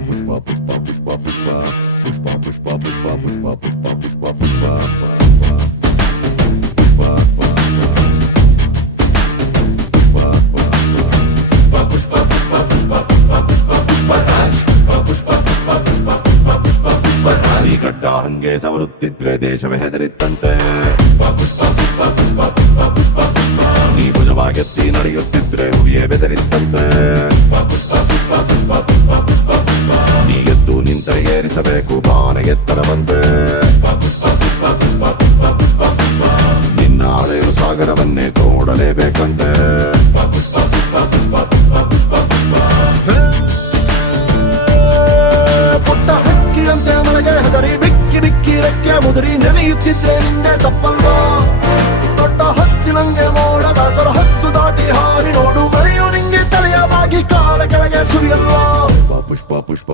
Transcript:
ಈ ಗಡ್ಡ ಹಂಗೆ ಸವರುತ್ತಿದ್ರೆ ದೇಶವೇ ಹೆದರಿತ್ತಂತೆ. ನೀ ಭುಜವಾಗೆತ್ತಿ ನಡೆಯುತ್ತಿದ್ರೆ ಹುಲಿಯೇ ಬೆದರಿತ್ತಂತೆ. ನೀ ಎದ್ದು ನಿಂತರೆ ಏರಿಸಬೇಕು ಬಾನೆ ಎತ್ತರವಂತೆ. ನಿನ್ನ ಹಳೆಯ ಸಾಗರವನ್ನೇ ತೋಡಲೇಬೇಕಂತೆ. ಪುಟ್ಟ ಹಕ್ಕಿಯಂತೆ ಮಳೆಗೆ ಹೆದರಿ ಬಿಕ್ಕಿ ಬಿಕ್ಕಿ ರೆಕ್ಕೆ ಮುದುರಿ ನೆನೆಯುತ್ತಿದ್ದೆ ನಿನ್ನೆ ತಪ್ಪಲ್ವಾ? ದೊಡ್ಡ ಹತ್ತಿನಂಗೆ ಮೋಡ ದಾಸರ ಹತ್ತು ದಾಟಿ ಹಾರಿ ನೋಡು ಮಳೆಯು ನಿಂಗೆ ತಲೆಯ ಬಾಗಿ ಕಾಲ ಕೆಳಗೆ ಸುರಿಯಲ್ವಾ? ಪುಷ್ಪ ಪುಷ್ಪ